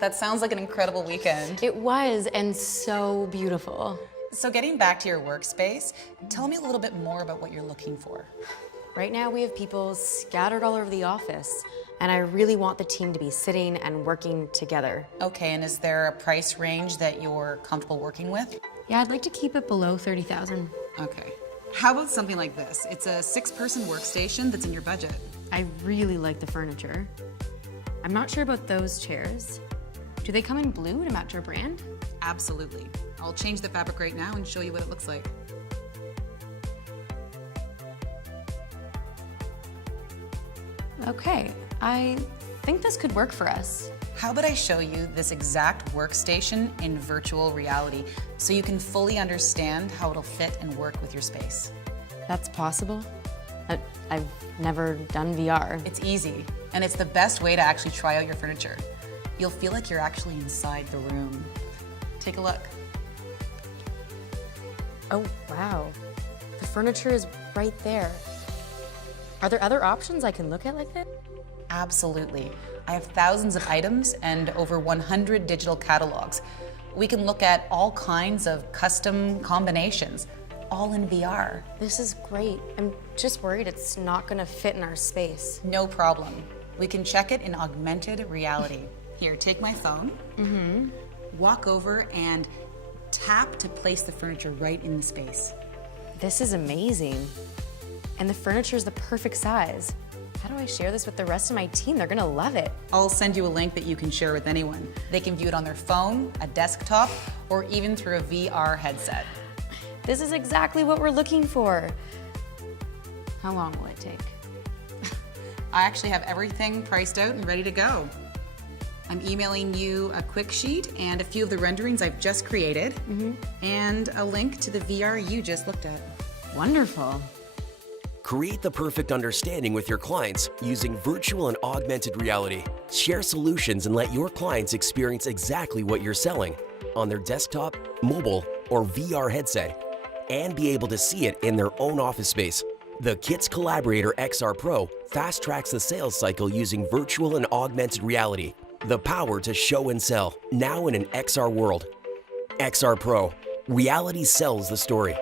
That sounds like an incredible weekend. It was, and so beautiful. So getting back to your workspace, tell me a little bit more about what you're looking for. Right now we have people scattered all over the office, and I really want the team to be sitting and working together. Okay, and is there a price range that you're comfortable working with? Yeah, I'd like to keep it below 30,000. Okay. How about something like this? It's a 6-person workstation that's in your budget. I really like the furniture. I'm not sure about those chairs. Do they come in blue to match our brand? Absolutely. I'll change the fabric right now and show you what it looks like. Okay, I think this could work for us. How about I show you this exact workstation in virtual reality so you can fully understand how it'll fit and work with your space? That's possible? I've never done VR. It's easy, and it's the best way to actually try out your furniture. You'll feel like you're actually inside the room. Take a look. Oh, wow. The furniture is right there. Are there other options I can look at like that? Absolutely. I have thousands of items and over 100 digital catalogs. We can look at all kinds of custom combinations, all in VR. This is great. I'm just worried it's not gonna fit in our space. No problem. We can check it in augmented reality. Here, take my phone. Walk over and tap to place the furniture right in the space. This is amazing. And the furniture is the perfect size. How do I share this with the rest of my team? They're gonna love it. I'll send you a link that you can share with anyone. They can view it on their phone, a desktop, or even through a VR headset. This is exactly what we're looking for. How long will it take? I actually have everything priced out and ready to go. I'm emailing you a quick sheet and a few of the renderings I've just created, and a link to the VR you just looked at. Wonderful. Create the perfect understanding with your clients using virtual and augmented reality. Share solutions and let your clients experience exactly what you're selling on their desktop, mobile, or VR headset, and be able to see it in their own office space. The KITS Collaborator XRPro fast-tracks the sales cycle using virtual and augmented reality. The power to show and sell, now in an XR world. XRPro, reality sells the story.